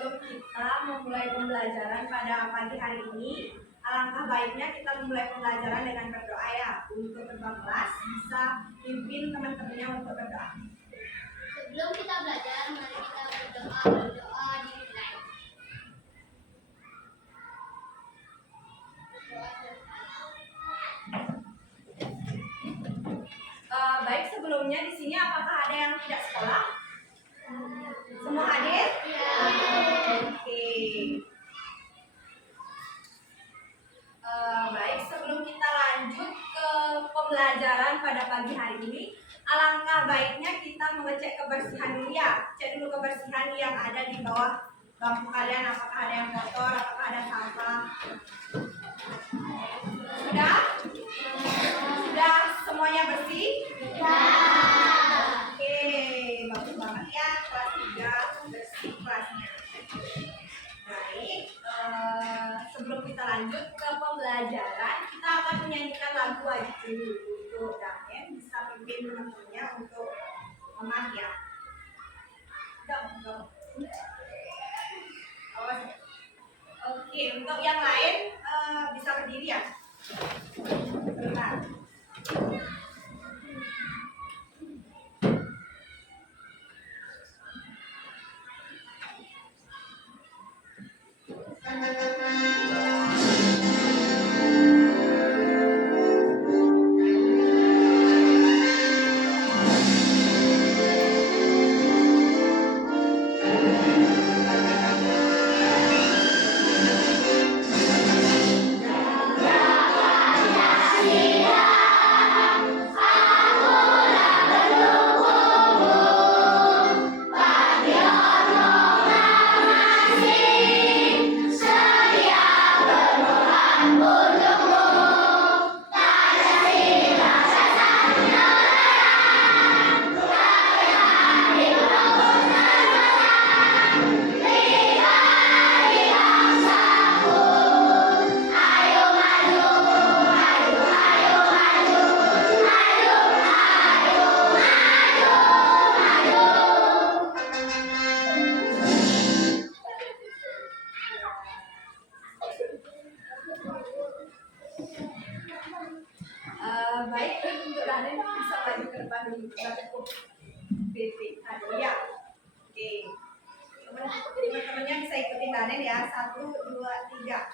sebelum kita memulai pembelajaran pada pagi hari ini, alangkah baiknya kita memulai pembelajaran dengan berdoa ya. Untuk ketua kelas bisa pimpin teman-temannya untuk berdoa. Sebelum kita belajar, mari kita berdoa dimulai. Baik, sebelumnya di sini apakah ada yang tidak sekolah? Semua hadir? Ya. Oke. Baik, sebelum kita lanjut ke pembelajaran pada pagi hari ini, alangkah baiknya kita mengecek kebersihan dulu ya. Cek dulu kebersihan yang ada di bawah bangku kalian, apakah ada yang kotor, apakah ada sampah. Sudah? Sudah semuanya bersih? Ya. Oke, bagus banget ya. Kelas 3 bersih kelasnya. Baik, sebelum kita lanjut ke pembelajaran, kita akan menyanyikan lagu wajib dulu untuk Damen bisa pimpin teman-temannya untuk memah ya. Oke, untuk yang lain bisa berdiri ya. Sebentar. Baik, untuk Danen bisa maju ke depan dulu. Kita cukup BP. Ya. Oke. Teman-temannya bisa ikutin Danen ya. 1, 2, 3.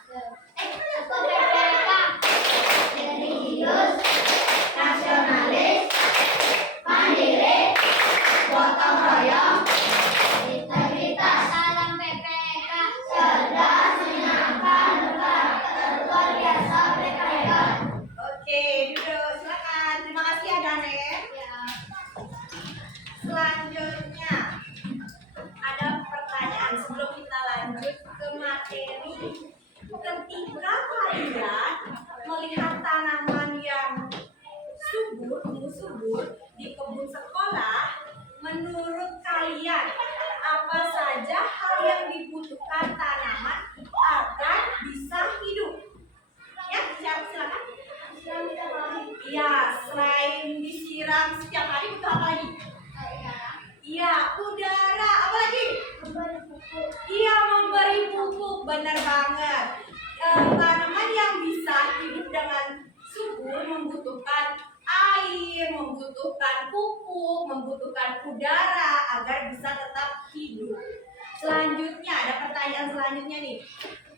Serius, nasionalis, mandiri, gotong royong, integritas, salam PPK, cerdas, menyenangkan, luar biasa, PKK. Oke, duduk. Silakan. Terima kasih ya Danen. Ya. Selanjutnya ada pertanyaan sebelum kita lanjut ke materi. Ketika kalian melihat tanaman yang subur, tumbuh subur di kebun sekolah, menurut kalian apa saja hal yang dibutuhkan tanaman agar bisa hidup? Ya, silakan. Iya, selain disiram setiap hari butuh apa lagi? Iya, udara. Apa lagi? Iya, memberi pupuk. Benar banget. Tanaman yang bisa hidup dengan subur membutuhkan air, membutuhkan pupuk, membutuhkan udara agar bisa tetap hidup. Selanjutnya, ada pertanyaan selanjutnya nih.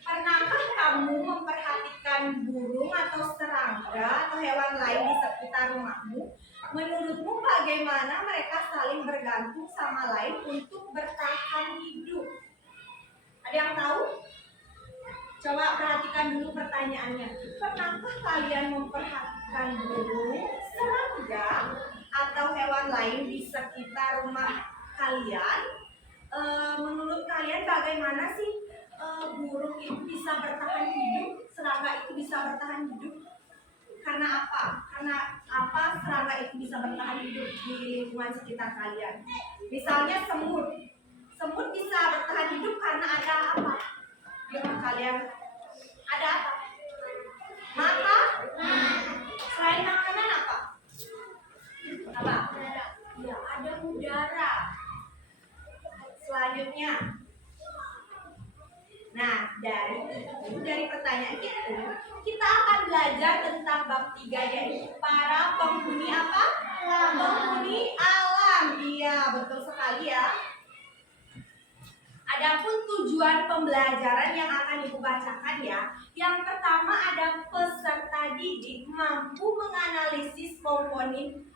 Pernahkah kamu memperhatikan burung atau serangga atau hewan lain di sekitar rumahmu? Menurutmu bagaimana mereka saling bergantung sama lain untuk bertahan hidup? Ada yang tahu? Coba perhatikan dulu pertanyaannya. Pernahkah kalian memperhatikan burung, serangga, atau hewan lain di sekitar rumah kalian? Menurut kalian bagaimana sih burung itu bisa bertahan hidup, serangga itu bisa bertahan hidup? Karena apa? Karena apa serangga itu bisa bertahan hidup di lingkungan sekitar kalian? Misalnya semut. Semut bisa bertahan hidup karena ada apa? Di rumah kalian ada apa? Makan? Selain makanan apa? Apa? Ya, ada udara. Selanjutnya, dari pertanyaan itu, kita akan belajar tentang bab 3, yaitu para penghuni apa? Penghuni alam. Iya, betul sekali ya. Adapun tujuan pembelajaran yang akan Ibu bacakan ya. Yang pertama, ada peserta didik mampu menganalisis komponen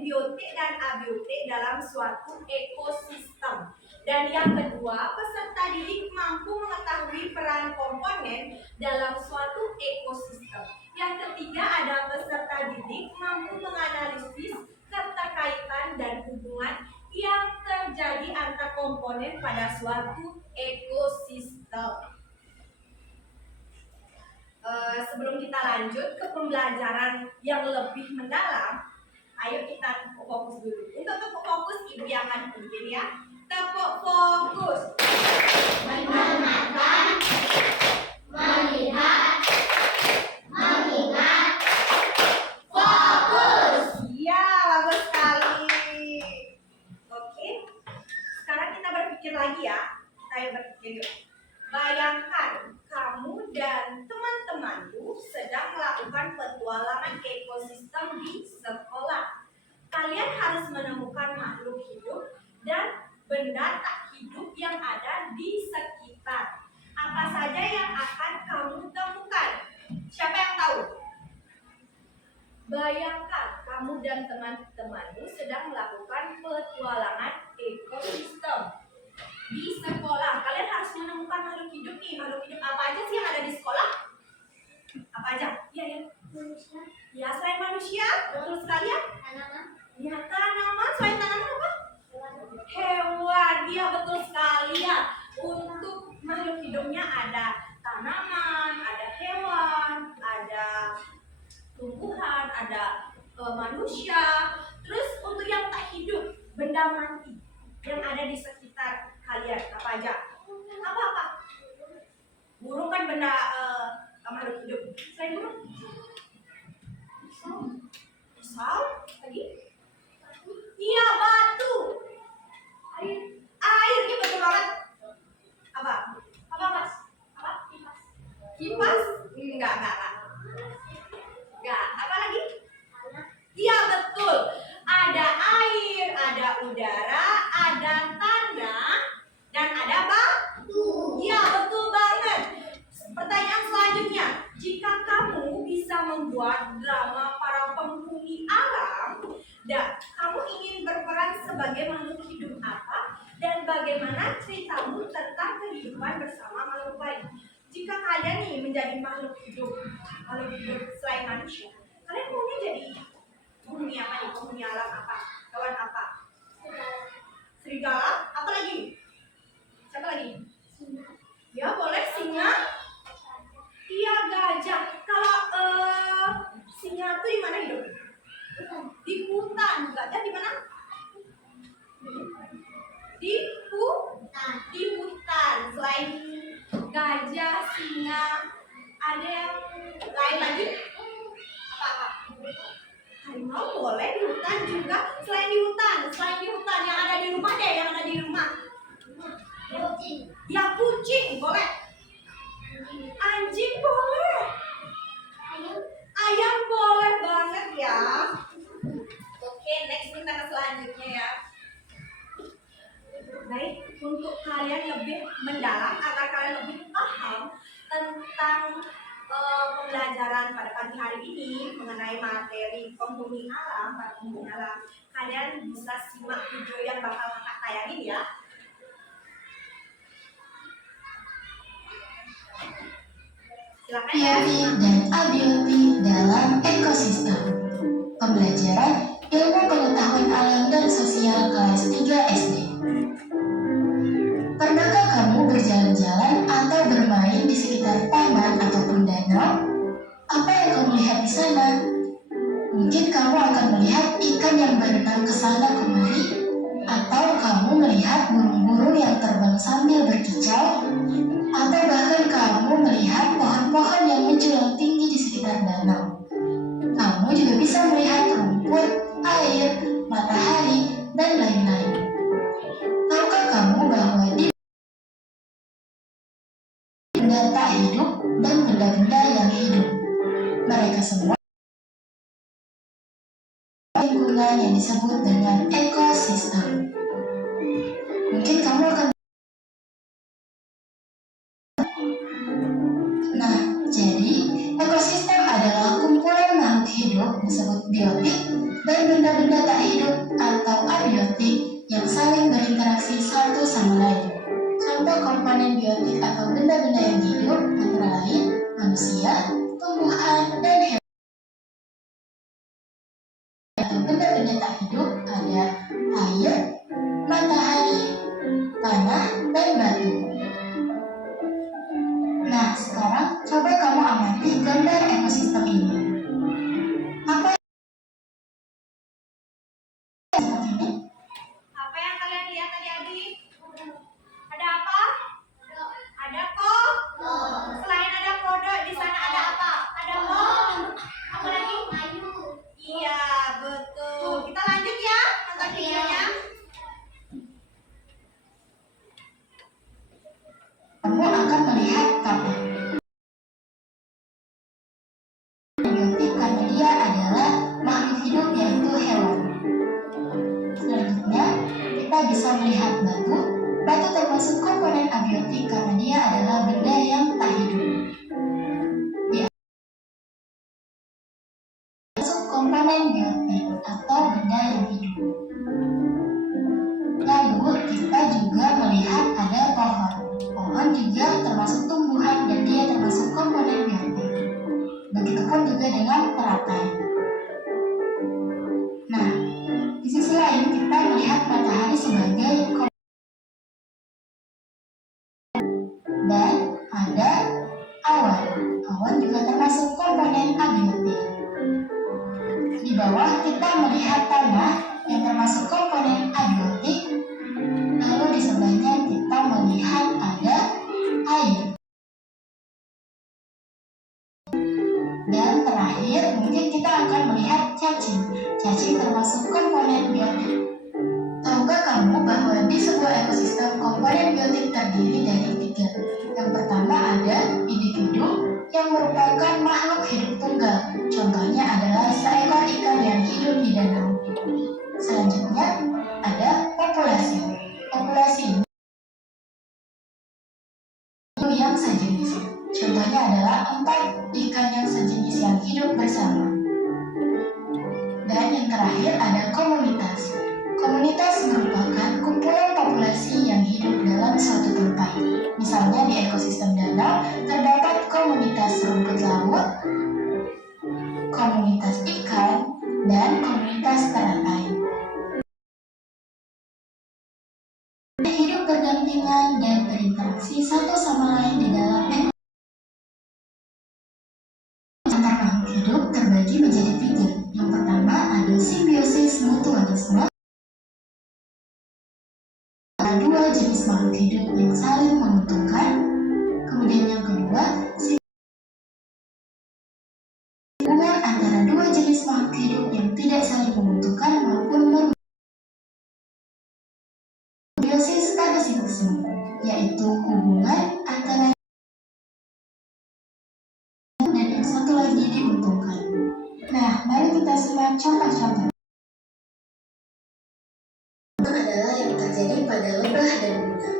biotik dan abiotik dalam suatu ekosistem. Dan yang kedua, peserta didik mampu mengetahui peran komponen dalam suatu ekosistem. Yang ketiga, ada peserta didik mampu menganalisis keterkaitan dan hubungan yang terjadi antar komponen pada suatu ekosistem. Sebelum kita lanjut ke pembelajaran yang lebih mendalam, ayo kita fokus dulu. Untuk fokus, Ibu yang akan pimpin ya. Tepuk fokus. Mendengarkan, melihat, mengingat, fokus. Iya, bagus sekali. Oke, sekarang kita berpikir lagi ya. Kita berpikir yuk. Bayangkan kamu dan teman-temanmu sedang melakukan petualangan ekosistem di sekolah. Kalian harus menemukan makhluk hidup dan benda tak hidup yang ada di sekitar. Apa saja yang akan kamu temukan? Siapa yang tahu? Bayangkan kamu dan teman-temanmu sedang melakukan petualangan ekosistem di sekolah. Kalian harus menemukan makhluk hidup nih. Makhluk hidup apa aja sih yang ada di sekolah? Apa aja? Iya ya. Manusia, Ya, selain manusia, betul sekali ya. tanaman, Ya, tanaman. Selain tanaman apa? hewan, Hewan. Iya, betul sekali ya. Untuk makhluk hidupnya ada tanaman, ada hewan, ada tumbuhan, ada manusia. Terus untuk yang tak hidup, benda mati yang ada di sekitar kalian apa aja? Apa? Burung kan benda makhluk hidup. Selain burung? Pisau? Lagi? Iya, batu. Air, iya betul banget. Apa? Apa mas? Apa? Kipas? Enggak. Enggak. Apa lagi? Iya betul. Ada air, ada udara, ada tanah, dan ada batu. Iya betul banget. Pertanyaan selanjutnya, jika kamu bisa membuat drama para penghuni alam, dan kamu ingin berperan sebagai makhluk hidup apa, dan bagaimana ceritamu tentang kehidupan bersama makhluk lain? Jika kalian nih menjadi makhluk hidup selain manusia, kalian maunya jadi penghuni apa nih? Penghuni alam apa? Hewan apa? Serigala? Apa lagi? Siapa lagi? Ya boleh singa. Iya gajah. Kalau singa tuh di mana hidup? Di hutan. Gajah di mana? Di hutan. Selain gajah, singa, ada yang lain lagi? Apa? Harimau boleh di hutan juga. Selain di hutan yang ada di rumah deh, yang ada di rumah. kucing, Ya kucing boleh. Anjing boleh. Ayam boleh banget ya. Oke, next kita ke selanjutnya ya. Baik, untuk kalian lebih mendalam agar kalian lebih paham tentang pembelajaran pada pagi hari ini mengenai materi penghuni alam, kalian bisa simak video yang bakal kakak tayangin ya. Silakan ya. Biotik dan abiotik dalam ekosistem. Pembelajaran ilmu pengetahuan alam dan sosial kelas 3 SD. Pernahkah kamu berjalan-jalan atau bermain di sekitar taman ataupun danau? Apa yang kamu lihat di sana? Mungkin kamu akan melihat ikan yang berenang ke sana kemari, atau kamu melihat burung-burung yang terbang sambil berkicau, atau bahkan kamu melihat pohon-pohon yang menjulang tinggi di sekitar danau. Kamu juga bisa melihat rumput, air, matahari, dan lain-lain. Tahukah kamu bahwa di benda tak hidup dan benda-benda yang hidup. Mereka semua lingkungan yang disebut dengan ekosistem. Mungkin kamu akan jadi ekosistem adalah kumpulan makhluk hidup disebut biotik dan benda-benda tak hidup atau abiotik yang saling berinteraksi satu sama lain. Contoh komponen biotik atau benda-benda yang hidup antara lain manusia, tumbuhan, dan hewan. Atau benda-benda tak hidup ada air, matahari, tanah, dan batu. Nah, sekarang coba kamu amati gambar ekosistem ini. Apa yang seperti ini? Apa yang kalian lihat adik-adik? Ada apa? Ada kok? Selain ada kodok, di sana ada apa? Ada mom. Apa lagi? Iya, betul. Kita lanjut ya nonton videonya. Kamu akan melihat kapal. Biotik karena dia adalah makhluk hidup yaitu hewan. Selanjutnya, kita bisa melihat batu. Batu termasuk komponen abiotik karena dia adalah benda yang tak hidup. Dia masuk komponen biotik atau benda yang hidup. Lalu kita juga melihat ada pohon. Pohon juga termasuk tumbuhan dan dia termasuk komponen biotik. Begitupun juga dengan teratai. Nah, di sisi lain kita melihat matahari sebagai dan ada awan. Awan juga termasuk komponen abiotik. Di bawah kita melihat tanah yang termasuk komponen abiotik. Lalu di sebelahnya kita melihat ada air. Dan terakhir mungkin kita akan melihat cacing. Cacing termasuk komponen biotik. Tahukah kamu bahwa di sebuah ekosistem komponen biotik terdiri dari 3? Yang pertama ada individu yang merupakan makhluk hidup tunggal. Contohnya adalah seekor ikan yang hidup di danau. Selanjutnya ada populasi. Populasi ini yang sejenis. Contohnya adalah 4 ikan yang sejenis yang hidup bersama. Dan yang terakhir ada komunitas. Komunitas merupakan kumpulan populasi yang hidup dalam suatu tempat. Misalnya di ekosistem danau terdapat komunitas rumput laut, komunitas ikan, dan komunitas teratai. Hidup berdampingan dan berinteraksi satu sama lain di dalam ekosistem. Antar makhluk hidup terbagi menjadi 3. Yang pertama ada simbiosis mutualisme. Ada 2 jenis makhluk hidup yang saling menguntungkan. Kemudian yang kedua, hubungan antara 2 jenis makhluk hidup yang tidak saling menguntungkan maupun simbiosis parasitisme, yaitu hubungan antara dan yang satu lagi diuntungkan. Nah, mari kita simak contoh-contoh. Adalah yang terjadi pada lebah dan bunga.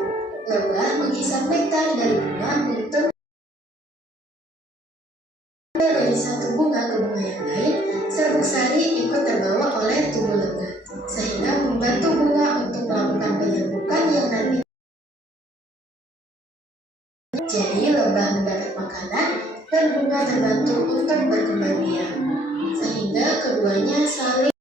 Lebah menghisap nektar dari bunga untuk dari satu bunga ke bunga yang lain. Serbuk sari ikut terbawa oleh tubuh lebah, sehingga membantu bunga untuk melakukan penyerbukan yang nanti. Jadi lebah mendapat makanan dan bunga terbantu untuk berkembang biak, sehingga keduanya saling.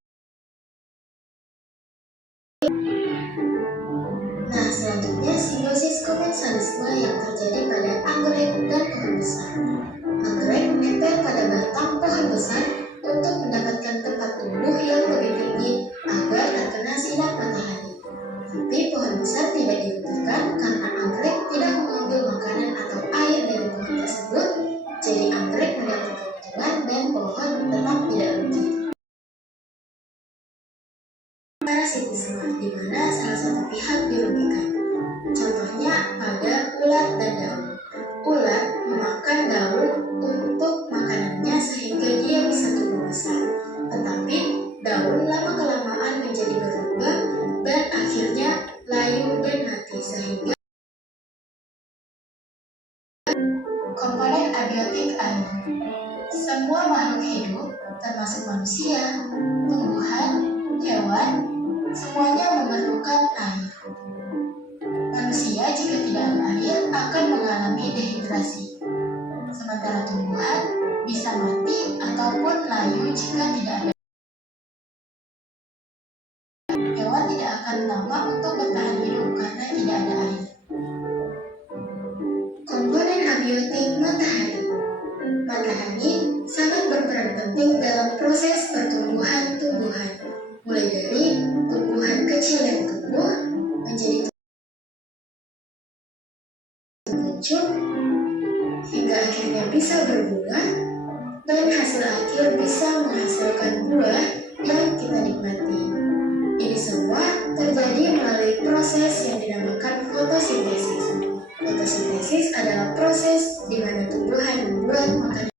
Nah, selanjutnya simbiosis komensalisme yang terjadi pada anggrek dan pohon besar. Anggrek menempel pada batang pohon besar untuk mendapatkan tempat tumbuh yang lebih tinggi agar terkena sinar matahari. Tapi pohon besar tidak dirugikan karena anggrek tidak mengambil makanan atau air dari pohon tersebut, jadi anggrek mendapat keuntungan dan pohon tetap tidak rugi. Komponen abiotik air. Semua makhluk hidup, termasuk manusia, tumbuhan, hewan, semuanya memerlukan air. Manusia jika tidak ada air akan mengalami dehidrasi. Sementara tumbuhan bisa mati ataupun layu jika tidak ada. Hewan tidak akan lama untuk bertahan hidup karena tidak ada air. Komponen abiotik matahari. Matahari sangat berperan penting dalam proses pertumbuhan tumbuhan, mulai dari tumbuhan kecil yang tumbuh menjadi muncul hingga akhirnya bisa berbuah dan hasil akhir bisa menghasilkan buah yang kita nikmati. Ini semua terjadi melalui proses yang dinamakan fotosintesis. Fotosintesis adalah proses di mana tumbuhan membuat makanan.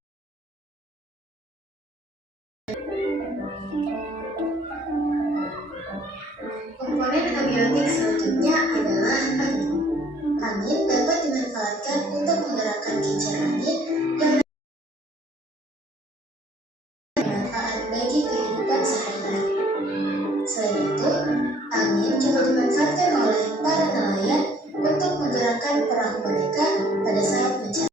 Komponen abiotik selanjutnya adalah angin. Angin dapat dimanfaatkan untuk menggerakkan kincir angin yang bermanfaat bagi kehidupan sehari-hari. Selain itu, angin juga dimanfaatkan oleh para nelayan untuk menggerakkan perahu mereka pada saat mencari.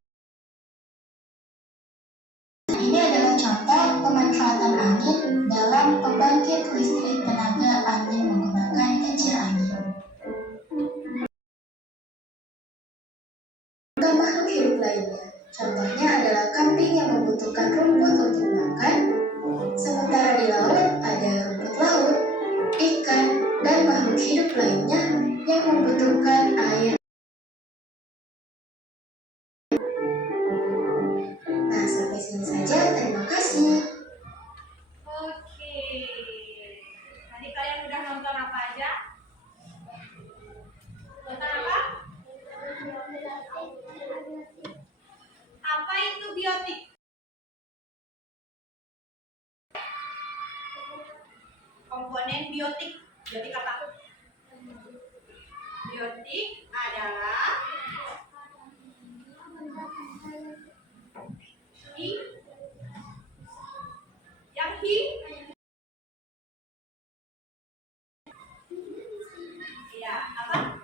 Ini adalah contoh pemanfaatan angin dalam pembangkit listrik tenaga angin menggunakan kincir angin. Makhluk hidup lainnya, contohnya adalah kambing yang membutuhkan rumput untuk makan, sementara di laut ada rumput laut, ikan, dan makhluk hidup lainnya yang membutuhkan air. Nah, sampai sini saja. Terima kasih. Oke. Tadi kalian udah nonton apa aja? Nonton apa? Apa itu biotik? Komponen biotik. Biotik apa? Biotik adalah ya apa?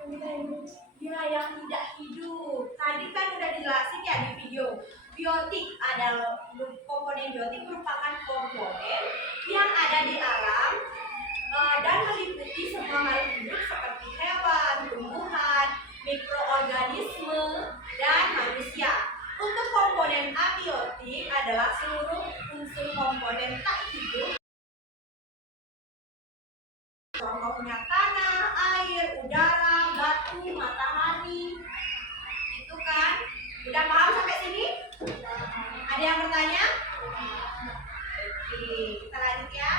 Ya, yang tidak hidup. Tadi kan udah dijelasin ya di video. Biotik adalah komponen biotik merupakan komponen yang ada di alam dan meliputi semua makhluk hidup seperti hewan, tumbuhan, mikroorganisme, dan manusia. Untuk komponen abiotik adalah seluruh unsur komponen tak hidup. Contohnya tanah, air, udara, batu, matahari. Itu kan? Udah paham sampai sini? Ada yang bertanya? Oke, kita lanjut ya.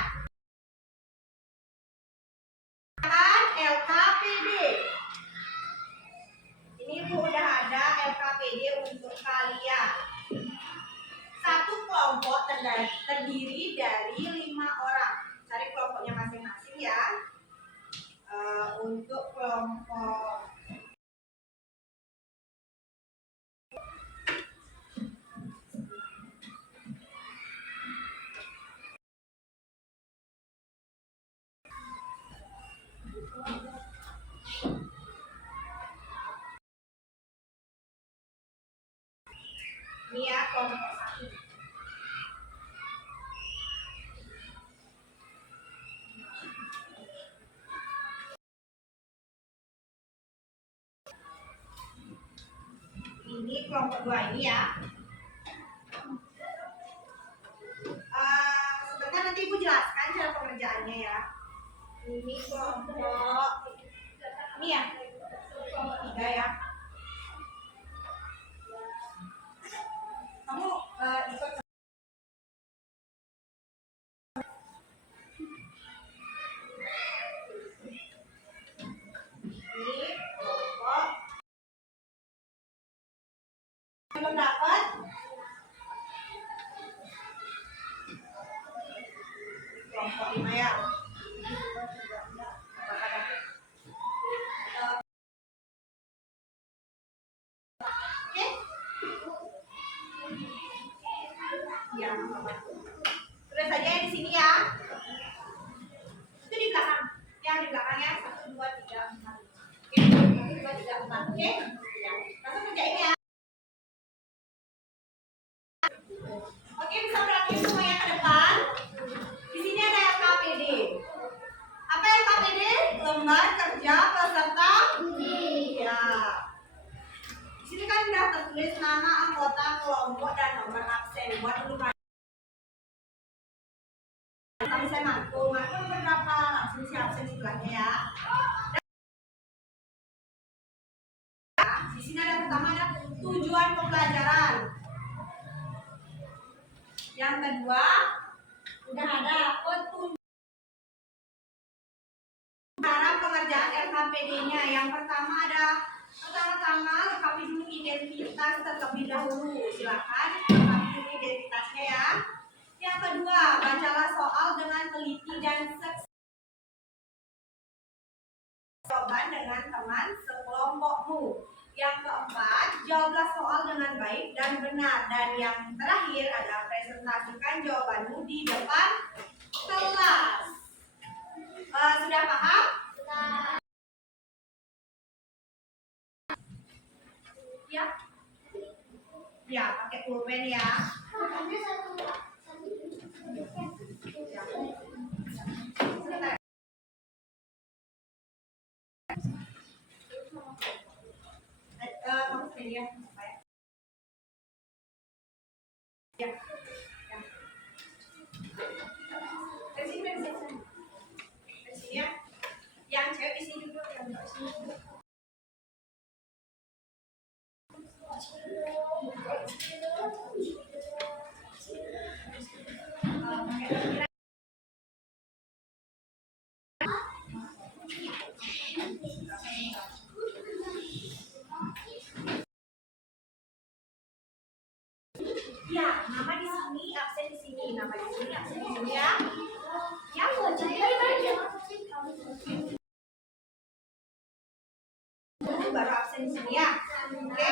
LKPD. Ini Bu udah ada LKPD untuk kalian. Satu kelompok terdiri dari 5 orang. Cari kelompoknya masing-masing ya. Untuk kelompok ini ya, kelompok 1. Ini kelompok 2 ini ya. Sebentar nanti Ibu jelaskan cara pengerjaannya ya. Ini kelompok ini ya, kelompok 3 ya. Kamu ikut ini kelompok belum dapat. Kelompok 5 ya. Oke. ya, Mama. Tulis saja ya di sini ya. Itu di belakang. Yang di belakangnya 1, 2, 3, 4. Oke, 1, 2, 3, 4. Oke? Ya. Langsung kerjain ya. Oke, bisa berarti semuanya ke depan. Di sini ada LKPD. Apa LKPD? Lembar kerja peserta didik. Ya. Di sini kan sudah tertulis nama anggota kelompok dan nomor absen. Buat dulu kan. Kami saya Marco berapa? Langsung siap absen sebelahnya ya. Di sini ada pertama ada tujuan pembelajaran. Yang kedua udah ada petunjuk cara pengerjaan LKPD-nya. Yang pertama ada pertama-tama lengkapi dulu identitas terlebih dahulu. Silakan lengkapi dulu identitasnya ya. Yang kedua, bacalah soal dengan teliti dan jawaban dengan teman sekelompokmu. Yang keempat, jawablah soal dengan baik dan benar. Dan yang terakhir adalah presentasikan jawabanmu di depan kelas. Sudah paham? Ya? Ya, pakai pulpen ya. Sebentar. Kamu sendiri ya? Ya. Ya. Dari sini, dari sini. Dari sini ya. Yang cewek di sini dulu, yang cowok di sini dulu. Ya, nama di sini, absen di sini. Nama di sini, absen di sini ya. Yang baru absen di sini ya. Oke.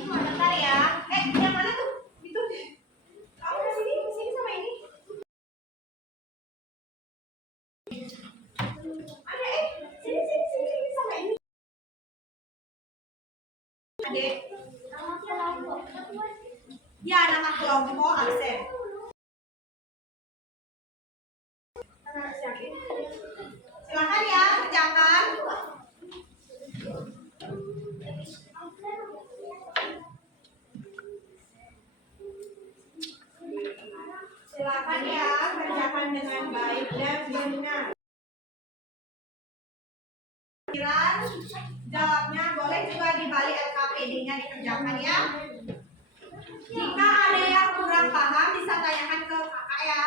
Bentar ya. Yang mana tuh? Itu. Kamu di sini sama ini. Ada sini sama ini. Adek. Ya, nama kelompok absen. Silakan ya, kerjakan. Silakan ya, kerjakan dengan baik dan benar. Jawabnya boleh juga di balik LKPD-nya dikerjakan ya. Jika ada yang kurang paham bisa tanyakan ke kakak ya.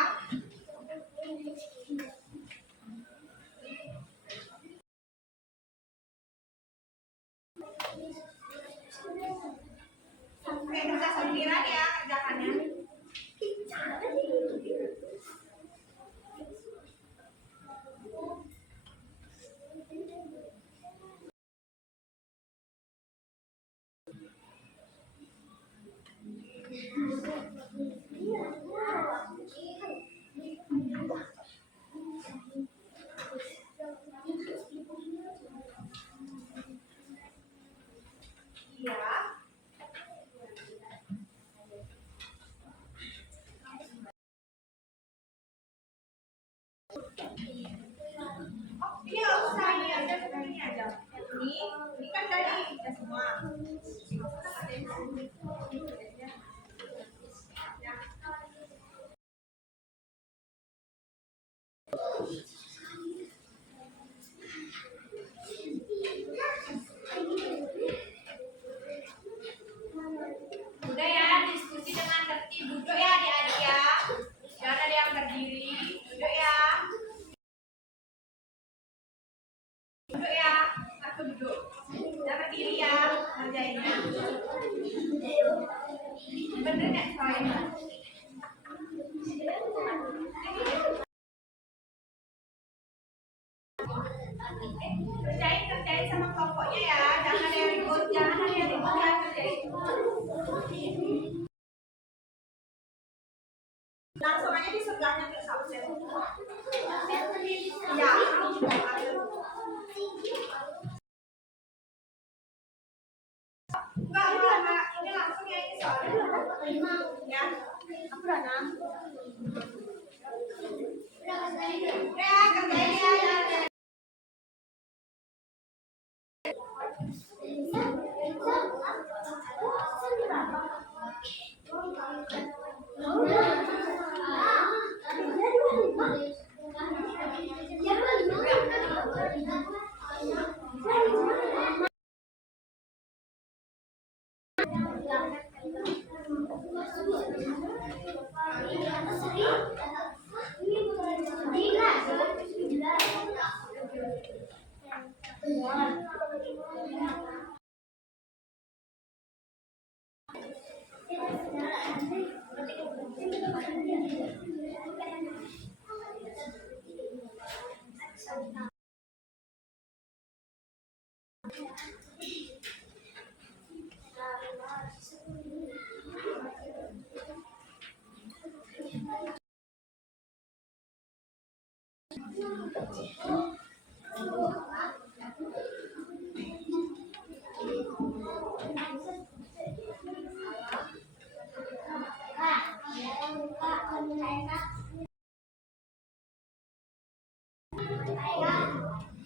Oke, kerja sendirian ya kerjakannya. Iya. Oh, ini nggak usah ini aja, ini aja. Ini kan tadi udah semua. Udah ya, diskusi dengan tertib. Duduk ya adik-adik ya. Jangan ada yang berdiri. Duduk ya. Duduk ya. Aku duduk. Jangan berdiri ya. Kerjainnya. Bener nggak soalnya? Kerjain sama kelompoknya ya. Jangan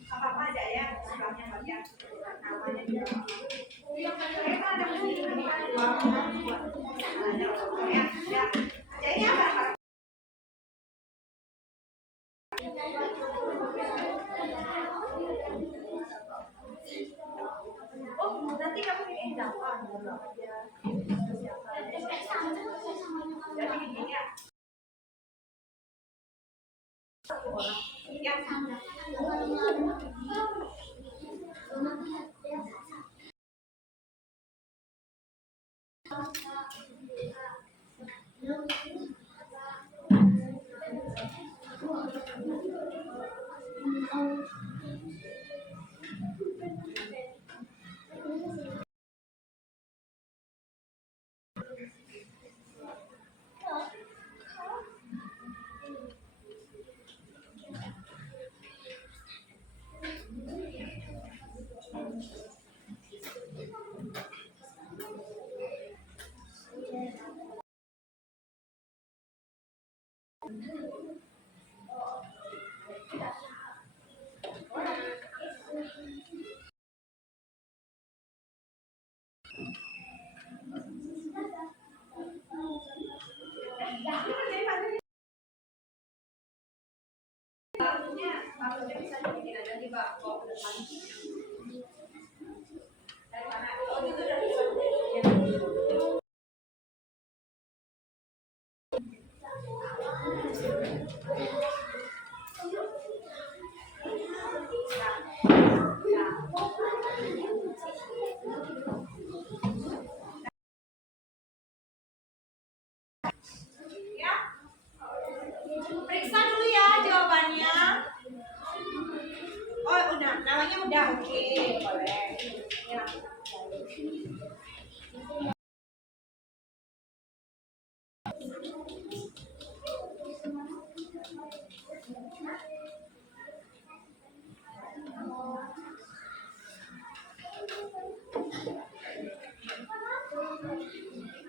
Apa-apa aja ya, sebelahnya bagian namanya di bawah. Mereka ada di sini, ya. Jadi apa? Oh, nanti kamu bikin Java aja. Jadi gini ya. Ya. Maksudnya bisa dibikin aja nih, Mbak. Kok ke depan. Dari mana? Oh, itu dari ya. Periksa dulu ya jawabannya. Oh, udah. Namanya udah. Oke, boleh. Ya.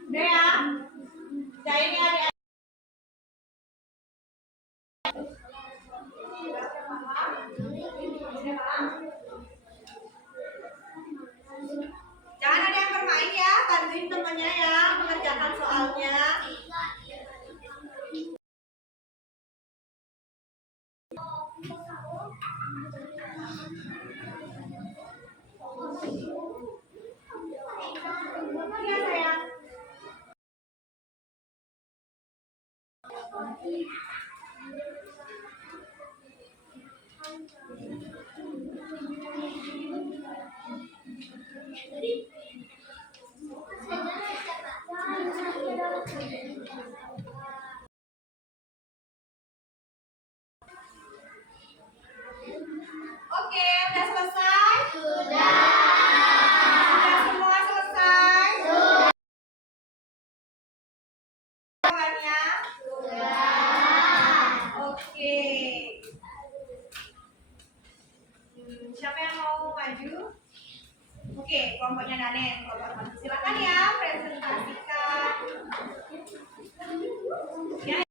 Udah ya. Udah ini adik. Jangan ada yang bermain ya, bantuin temannya ya mengerjakan soalnya. Iya sayang. Oke, udah selesai? Sudah semua selesai? Jawabannya? Oke. Siapa yang mau maju? Oke, kelompoknya Danen, kelompok teman. Silakan ya, presentasikan. Ya.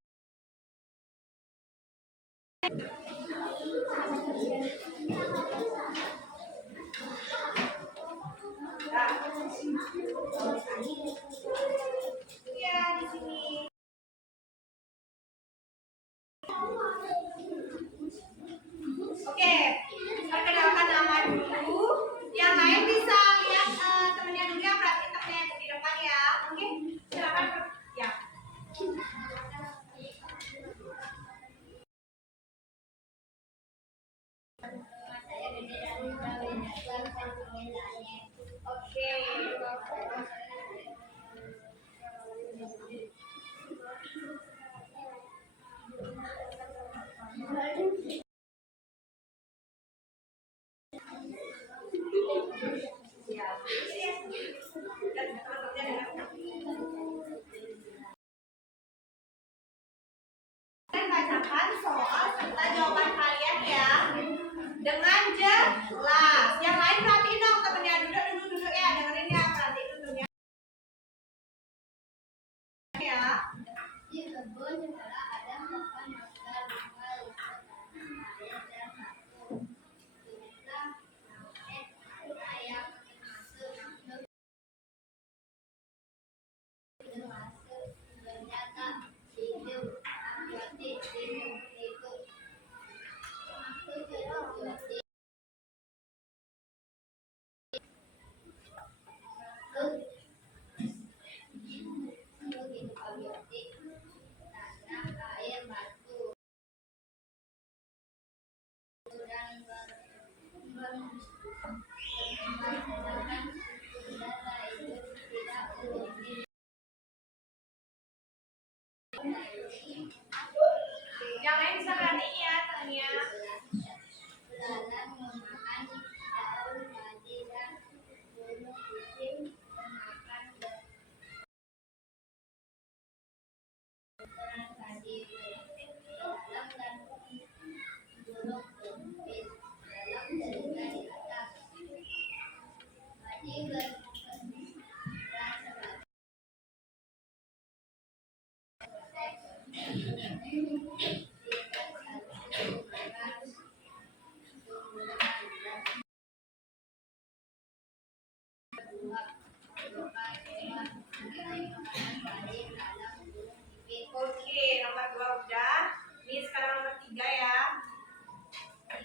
Oke, nomor 2 udah. Ini sekarang nomor 3 ya.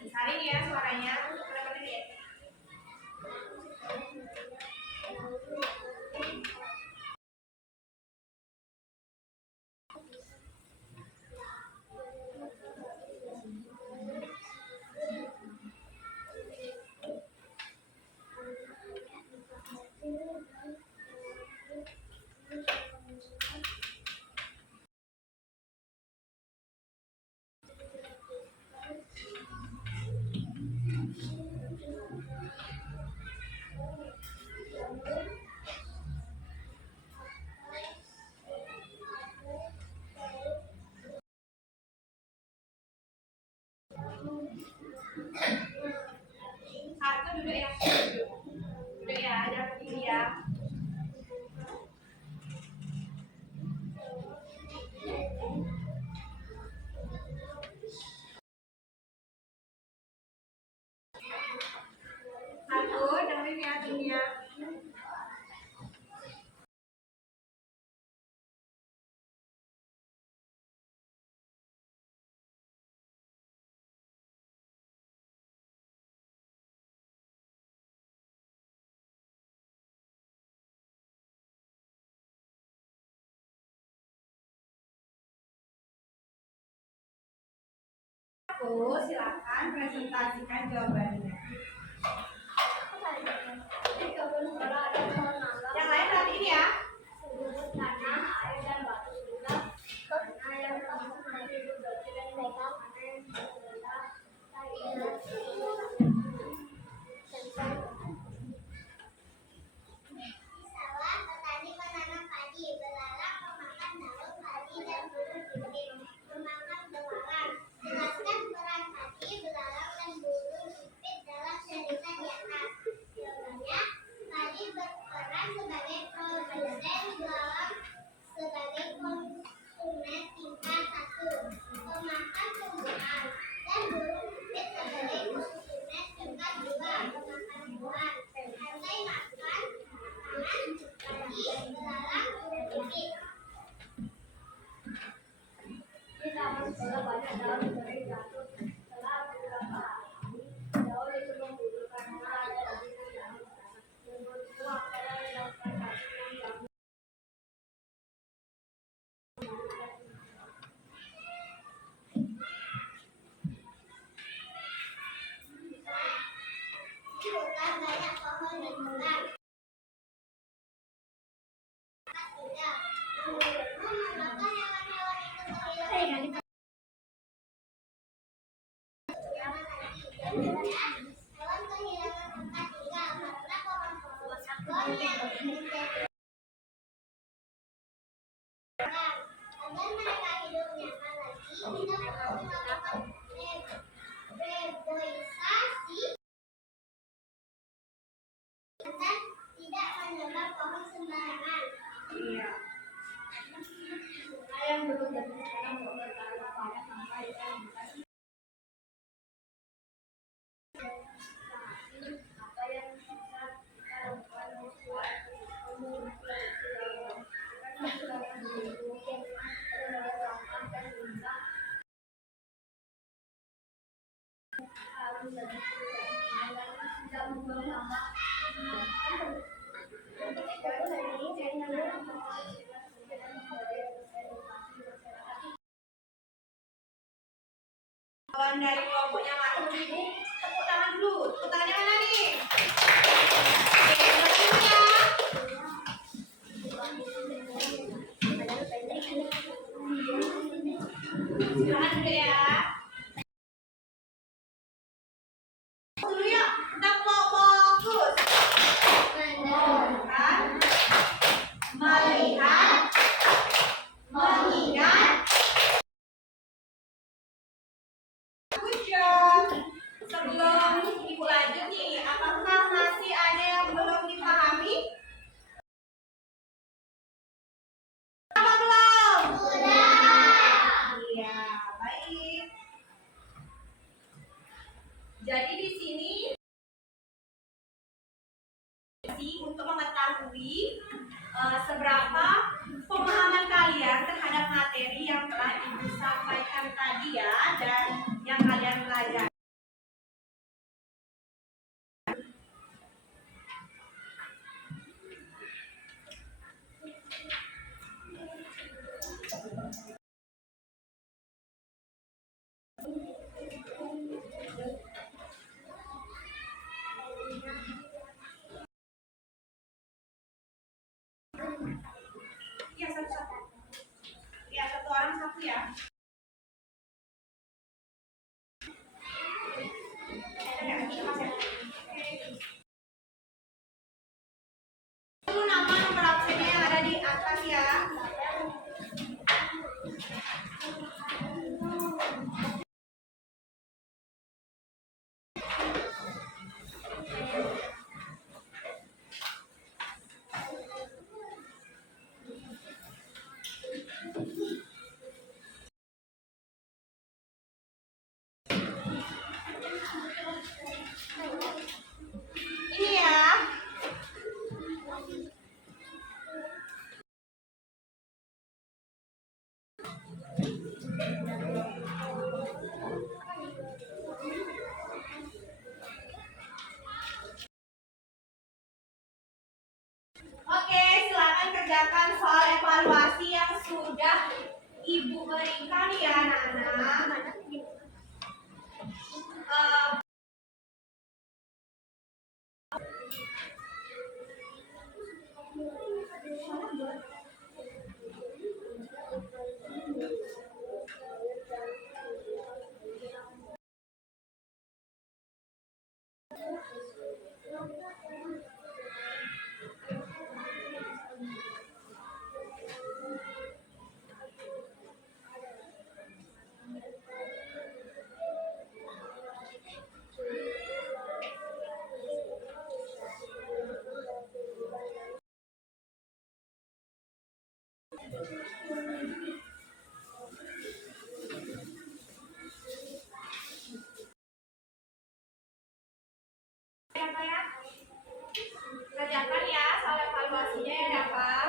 Saring ya suaranya. Berapa menit? Satu duduk ya. Duduk ya, jangan berdiri ya. Satu, dengerin ya, dunia. Aku silakan presentasikan jawabannya. Yang lain perhatiin ya. Sawah petani menanam padi, belalang memakan daun padi dan burung pipit memakan belalang. Jelaskan peran padi, belalang dan burung pipit dalam cerita di atas. Jawabannya, padi berperan sebagai produsen, belalang sebagai konsumen tingkat 1, pemakan tumbuhan, dan burung pipit sebagai konsumen tingkat 2, pemakan hewan. Rantai makan makanan padi, belalang, burung pipit. Di taman sekolah banyak daun kering jatuh setelah beberapa hari. Daun itu membusuk karena ada lapisan daun di tanah. Menurutmu apa yang dilakukan padi yang jatuh? Di hutan banyak pohon dan bunga. Tidak. Menurutmu mengapa hewan-hewan itu kehilangan? Jawabannya, hewan kehilangan tempat tinggal karena pohon-pohon yang menjadi agar mereka hidup nyaman lagi, kita perlu melakukan reboisasi dan tidak menebang pohon sembarangan. Iya. Yang belum jadi sekarang karena banyak sampah yang bukan apa yang bisa kita lakukan membuat tidak membuang sampah. Kawan dari kelompoknya Mak Ibu, tepuk tangan dulu. Tepuk tangannya mana nih? Oke, berarti ya. Silakan dulu ya. Dulu ya, kita mau fokus. Mendengarkan, melihat, mengingat. Good job. seberapa pemahaman kalian terhadap materi yang telah Ibu sampaikan tadi ya, dan yang kalian pelajari. Ya, satu-satu. Ya, satu orang satu ya. Dulu nama nomor absennya yang ada di atas ya. Ini ya. Oke, silakan kerjakan soal evaluasi yang sudah Ibu berikan ya, anak-anak. Kerjakan ya soal evaluasinya ya, Pak.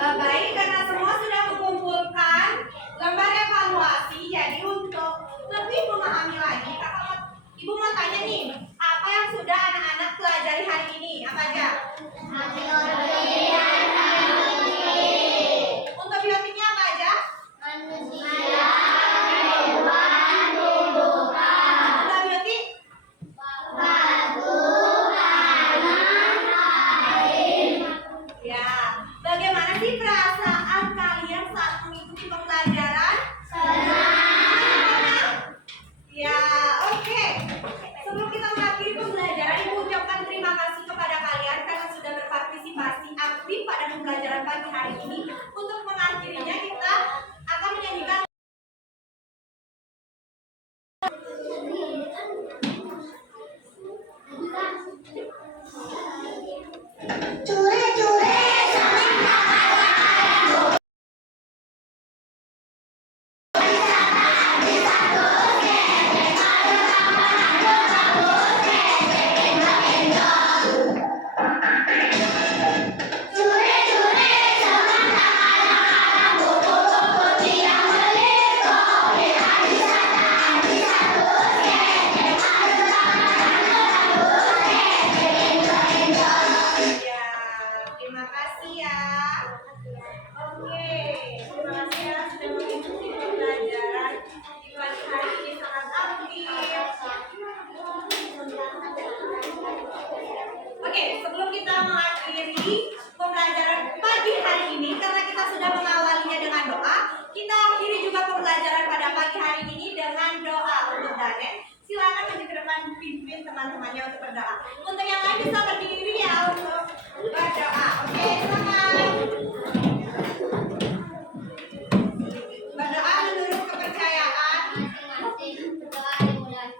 Baik, karena semua sudah mengumpulkan lembar evaluasi, jadi untuk lebih memahami lagi, Ibu mau tanya nih, apa yang sudah anak-anak pelajari hari ini? Apa aja? Untuk biotiknya apa aja? Manusia, Untuk biotik? batu, Ya, bagaimana sih perasaan kalian saat mengikuti pembelajaran? Senang. Ya, oke. Sebelum kita mengakhiri pembelajaran, Ibu ucapkan terima kasih kepada kalian karena sudah berpartisipasi aktif pada pembelajaran pagi hari ini. Untuk mengakhirinya, kita akan menyanyikan cure-cure, ya. Terima kasih ya. Oke, terima kasih ya sudah mengikuti pembelajaran di pagi hari ini sangat aktif. Oke, sebelum kita mengakhiri pembelajaran pagi hari ini, karena kita sudah mengawalinya dengan doa, kita akhiri juga pembelajaran pada pagi hari ini dengan doa untuk Danen. Silakan maju ke depan, pimpin teman-temannya untuk berdoa. Untuk yang lain bisa berdiri ya untuk berdoa. Oke, silakan. Berdoa menurut kepercayaan. Masing-masing berdoa dimulai.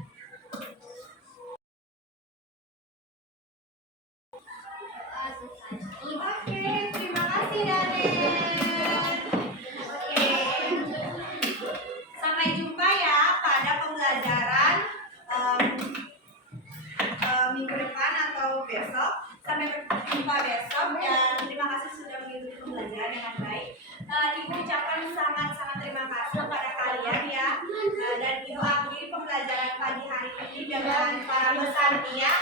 Doa selesai. Oke, terima kasih Daren. Oke, sampai jumpa ya pada pembelajaran minggu depan atau besok. Sampai jumpa besok dan terima kasih sudah mengikuti pembelajaran dengan baik. Ibu ucapkan sangat-sangat terima kasih kepada kalian ya. Dan Ibu akhiri pembelajaran pagi hari ini dengan para pesantia.